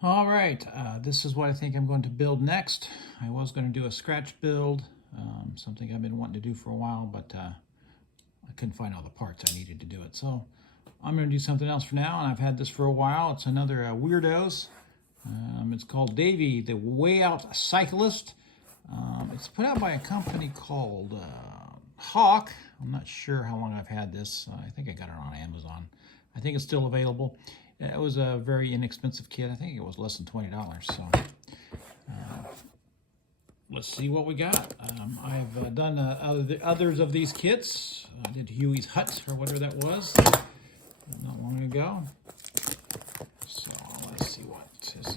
All right, this is what I think I'm going to build next. I was going to do a scratch build, something I've been wanting to do for a while, but I couldn't find all the parts I needed to do it. So I'm going to do something else for now, and I've had this for a while. It's another Weird-Ohs. It's called DAVEY, the Way Out Cyclist. It's put out by a company called HAWK. I'm not sure how long I've had this. I think I got it on Amazon. I think it's still available. It was a very inexpensive kit. I think it was less than $20. So let's see what we got. I've done others of these kits. I did Huey's Hut or whatever that was not long ago. So let's see what is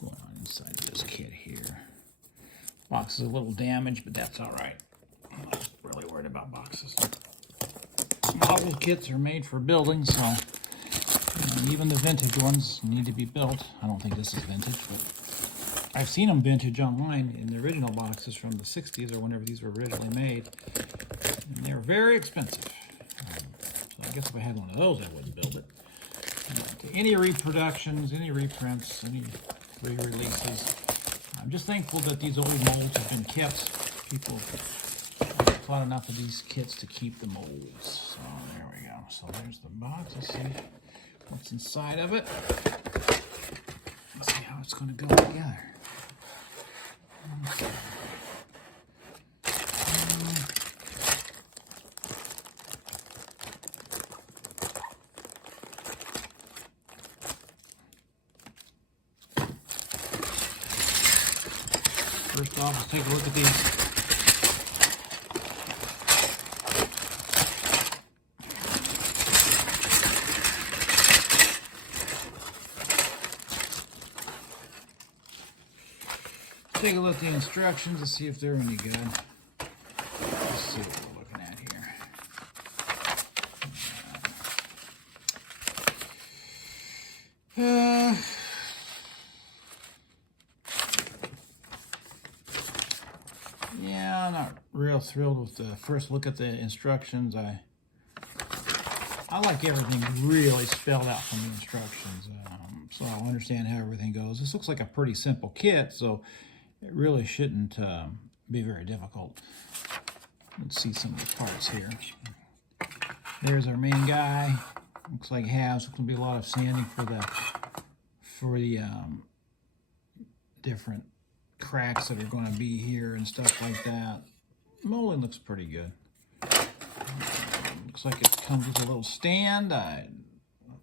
going on inside of this kit here. Box is a little damaged, but that's all right. I'm not really worried about boxes. Model kits are made for building, so even the vintage ones need to be built. I don't think this is vintage, but I've seen them vintage online in the original boxes from the 60s or whenever these were originally made. And they're very expensive. So I guess if I had one of those, I wouldn't build it. Any reproductions, any reprints, any re-releases, I'm just thankful that these old molds have been kept. People thought enough of these kits to keep the molds. So there we go. So there's the box. Let's see what's inside of it. Let's see how it's going to go together. Okay. First off, let's take a look at these. Take a look at the instructions to see if they're any good. Let's see what we're looking at here. Yeah, I'm not real thrilled with the first look at the instructions. I like everything really spelled out from the instructions, so I'll understand how everything goes. This looks like a pretty simple kit, so it really shouldn't be very difficult. Let's see some of the parts here. There's our main guy. Looks like halves. There's going to be a lot of sanding for the different cracks that are going to be here and stuff like that. Molding looks pretty good. Looks like it comes with a little stand. I'll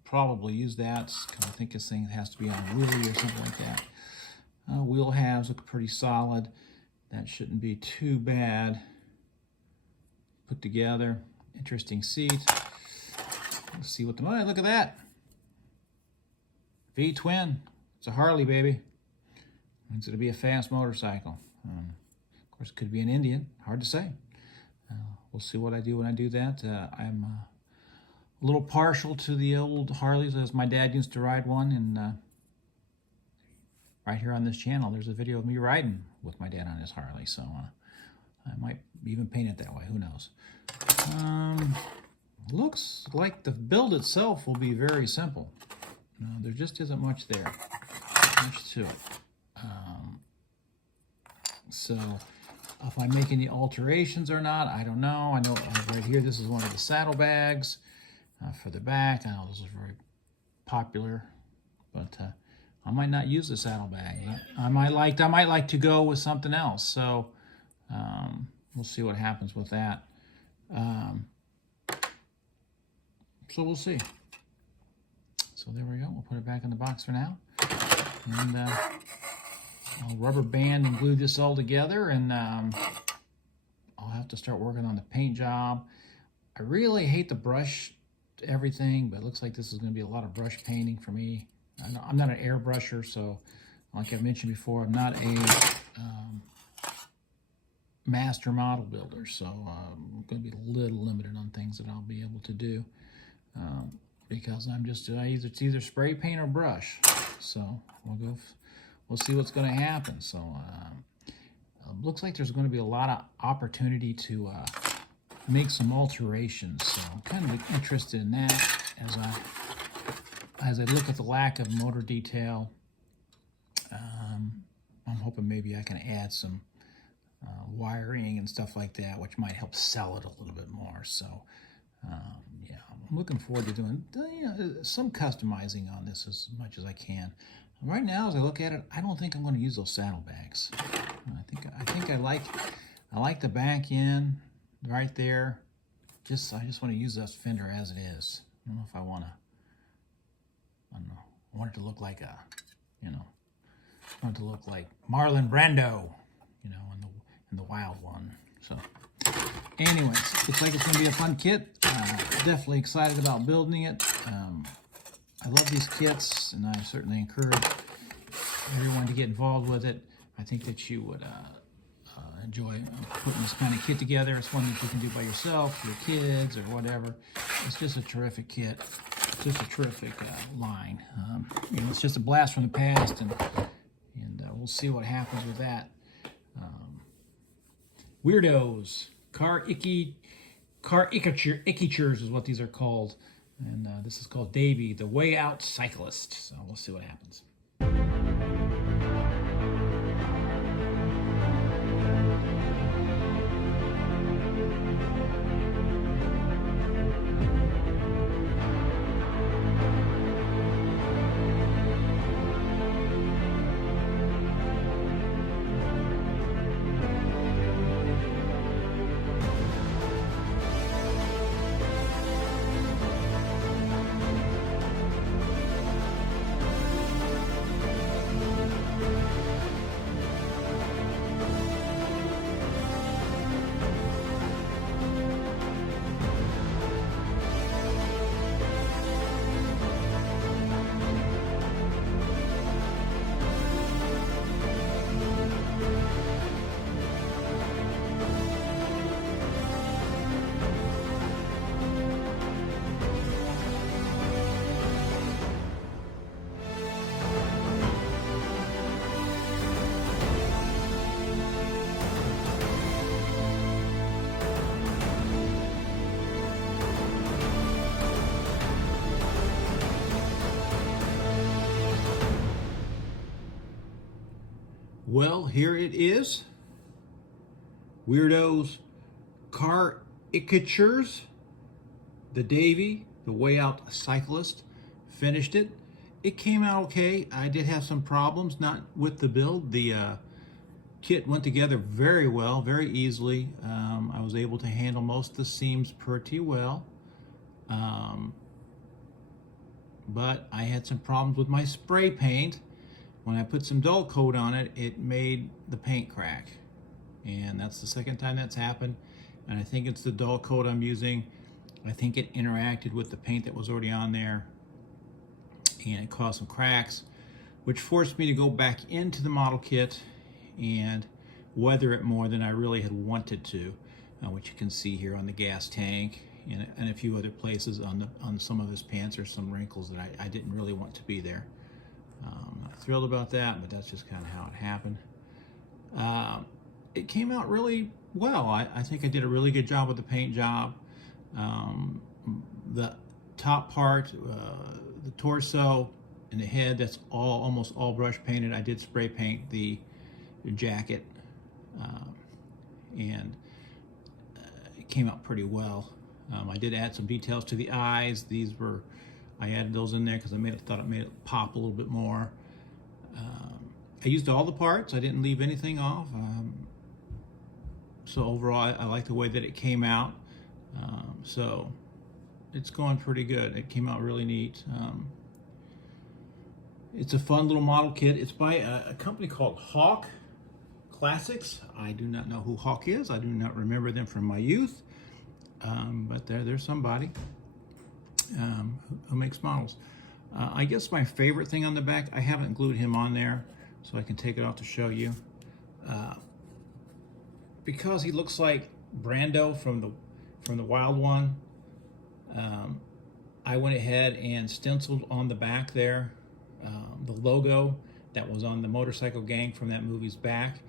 probably use that because I think this thing has to be on a wheelie or something like that. Wheel halves look pretty solid. That shouldn't be too bad. Put together. Interesting seat. Let's see what the... Oh, look at that. V-twin. It's a Harley, baby. It's going to be a fast motorcycle. Of course, it could be an Indian. Hard to say. We'll see what I do when I do that. I'm a little partial to the old Harleys, as my dad used to ride one, and right here on this channel, there's a video of me riding with my dad on his Harley, so I might even paint it that way. Who knows? Looks like the build itself will be very simple. There just isn't much there. Much to it. So if I make any alterations or not, I don't know. I know right here, this is one of the saddlebags for the back. I know this is very popular, but I might not use the saddlebag. I might like to go with something else. So we'll see what happens with that. So we'll see. So there we go. We'll put it back in the box for now, and I'll rubber band and glue this all together, and I'll have to start working on the paint job. I really hate to brush everything, but it looks like this is going to be a lot of brush painting for me. I'm not an airbrusher, so like I've mentioned before, I'm not a master model builder, so I'm going to be a little limited on things that I'll be able to do because it's either spray paint or brush. So we'll see what's going to happen. So looks like there's going to be a lot of opportunity to make some alterations. So I'm kind of interested in that as as I look at the lack of motor detail, I'm hoping maybe I can add some wiring and stuff like that, which might help sell it a little bit more. So yeah, I'm looking forward to doing some customizing on this as much as I can. Right now, as I look at it, I don't think I'm going to use those saddlebags. I think I like the back end right there. I just want to use this fender as it is. I don't know if I want to. I don't know. I want it to look like a, I want it to look like Marlon Brando, in the wild one. So, anyways, looks like it's going to be a fun kit. Definitely excited about building it. I love these kits, and I certainly encourage everyone to get involved with it. I think that you would enjoy putting this kind of kit together. It's one that you can do by yourself, your kids, or whatever. It's just a terrific kit. It's just a terrific line. It's just a blast from the past, and we'll see what happens with that. Weird-Ohs Car-Icky-Tures is what these are called. And this is called DAVEY, the Way Out Cyclist. So we'll see what happens. Well, here it is. Weird-Ohs Car-Icky-Tures, the DAVEY, the Way Out Cyclist. Finished it. It came out okay. I did have some problems, not with the build. The kit went together very well, very easily. I was able to handle most of the seams pretty well. But I had some problems with my spray paint. When I put some dull coat on it, it made the paint crack. And that's the second time that's happened. And I think it's the dull coat I'm using. I think it interacted with the paint that was already on there, and it caused some cracks, which forced me to go back into the model kit and weather it more than I really had wanted to, which you can see here on the gas tank and a few other places on some of his pants. There's some wrinkles that I didn't really want to be there. Not thrilled about that, but that's just kind of how it happened. It came out really well. I think I did a really good job with the paint job. The top part, the torso and the head, that's almost all brush painted. I did spray paint the jacket, and it came out pretty well. I did add some details to the eyes. I added those in there because I thought it made it pop a little bit more. I used all the parts. I didn't leave anything off. So overall, I like the way that it came out. So it's going pretty good. It came out really neat. It's a fun little model kit. It's by a company called HAWK Classics. I do not know who HAWK is. I do not remember them from my youth. But there's somebody who makes models. I guess my favorite thing on the back, I haven't glued him on there, so I can take it off to show you. Because he looks like Brando from the Wild One, I went ahead and stenciled on the back there the logo that was on the motorcycle gang from that movie's back,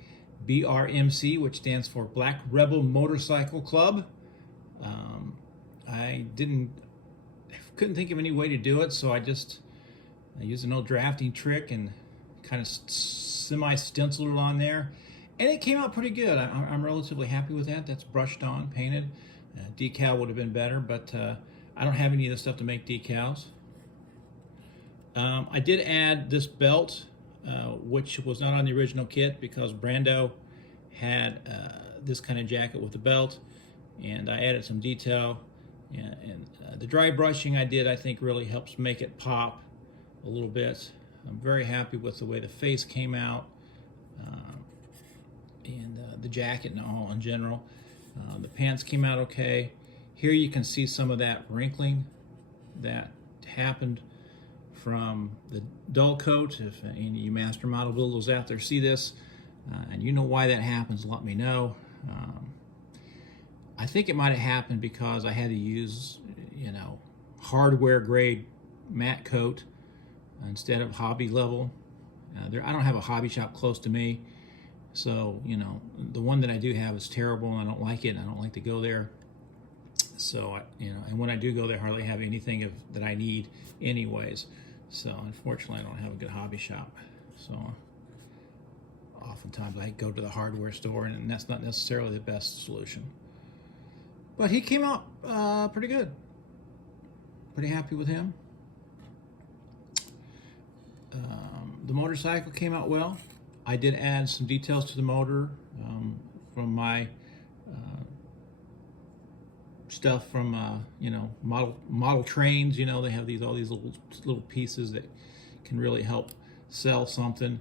BRMC, which stands for Black Rebel Motorcycle Club. I couldn't think of any way to do it, so I just I used an old drafting trick and kind of semi-stenciled it on there, and it came out pretty good. I'm relatively happy with that. That's brushed on, painted. Decal would have been better, but I don't have any of the stuff to make decals. I did add this belt, which was not on the original kit because Brando had this kind of jacket with the belt, and I added some detail. And the dry brushing I did, I think, really helps make it pop a little bit. I'm very happy with the way the face came out, and the jacket and all in general. The pants came out okay. Here you can see some of that wrinkling that happened from the dull coat. If any of you master model builders out there see this, and you know why that happens, let me know. I think it might have happened because I had to use, hardware grade matte coat instead of hobby level. I don't have a hobby shop close to me, so the one that I do have is terrible, and I don't like it, and I don't like to go there. So and when I do go there, I hardly have anything that I need anyways. So unfortunately, I don't have a good hobby shop. So oftentimes I go to the hardware store, and that's not necessarily the best solution. But he came out pretty good. Pretty happy with him. The motorcycle came out well. I did add some details to the motor from my stuff from model trains. They have all these little pieces that can really help sell something,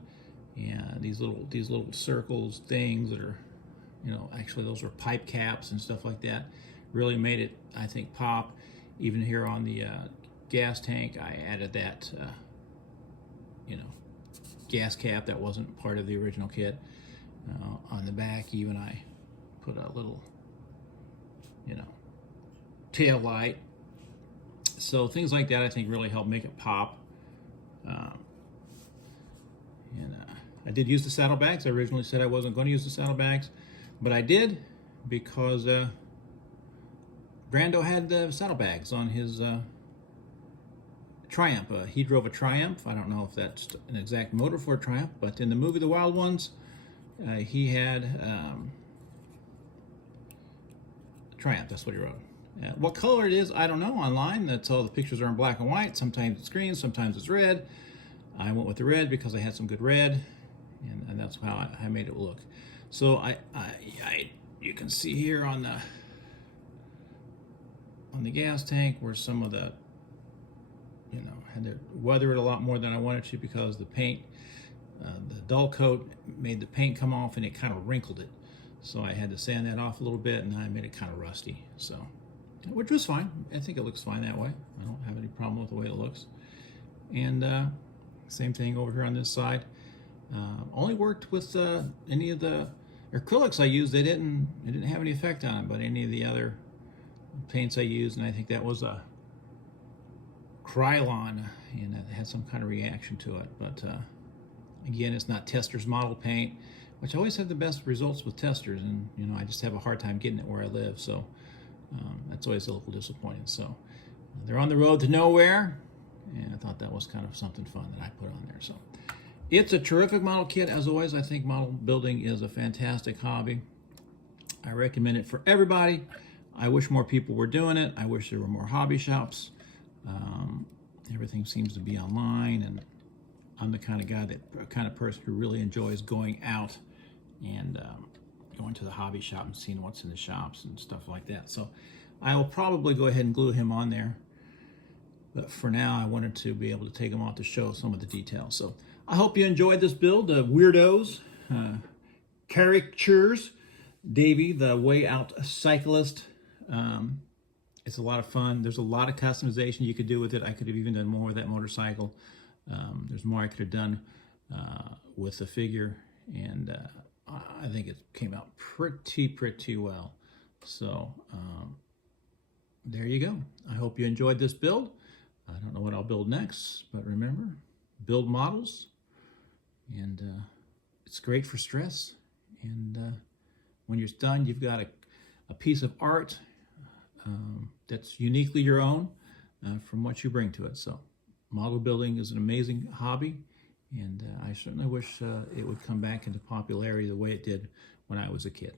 and these little circles things that are actually those are pipe caps and stuff like that. Really made it, I think, pop. Even here on the gas tank, I added that gas cap that wasn't part of the original kit. On the back even I put a little tail light. So things like that I think really help make it pop. I did use the saddlebags. I originally said I wasn't going to use the saddlebags, but I did because Brando had the saddlebags on his Triumph. He drove a Triumph. I don't know if that's an exact motor for a Triumph, but in the movie The Wild Ones, he had Triumph. That's what he rode. What color it is, I don't know online. That's all the pictures are in black and white. Sometimes it's green, sometimes it's red. I went with the red because I had some good red, and that's how I made it look. So you can see here on the gas tank where some of the had to weather it a lot more than I wanted to because the paint, the dull coat made the paint come off and it kind of wrinkled it. So I had to sand that off a little bit, and I made it kind of rusty. So, which was fine. I think it looks fine that way. I don't have any problem with the way it looks. And same thing over here on this side. Only worked with any of the acrylics I used. It didn't have any effect on it, but any of the other paints I used, and I think that was a Krylon, and it had some kind of reaction to it. But again, it's not Tester's model paint, which I always have the best results with Testers, and I just have a hard time getting it where I live, so that's always a little disappointing. So they're on the road to nowhere, and I thought that was kind of something fun that I put on there. So it's a terrific model kit. As always, I think model building is a fantastic hobby. I recommend it for everybody. I wish more people were doing it. I wish there were more hobby shops. Everything seems to be online, and I'm the kind of person who really enjoys going out and going to the hobby shop and seeing what's in the shops and stuff like that. So I will probably go ahead and glue him on there. But for now, I wanted to be able to take him off to show some of the details. So I hope you enjoyed this build of Weird-Ohs Car-Icky-Tures, DAVEY, the Way Out Cyclist. It's a lot of fun. There's a lot of customization you could do with it. I could have even done more with that motorcycle. There's more I could have done with the figure, and I think it came out pretty well. So there you go. I hope you enjoyed this build. I don't know what I'll build next, but remember, build models, and it's great for stress. And when you're done, you've got a piece of art that's uniquely your own from what you bring to it. So Model building is an amazing hobby, and I certainly wish it would come back into popularity the way it did when I was a kid.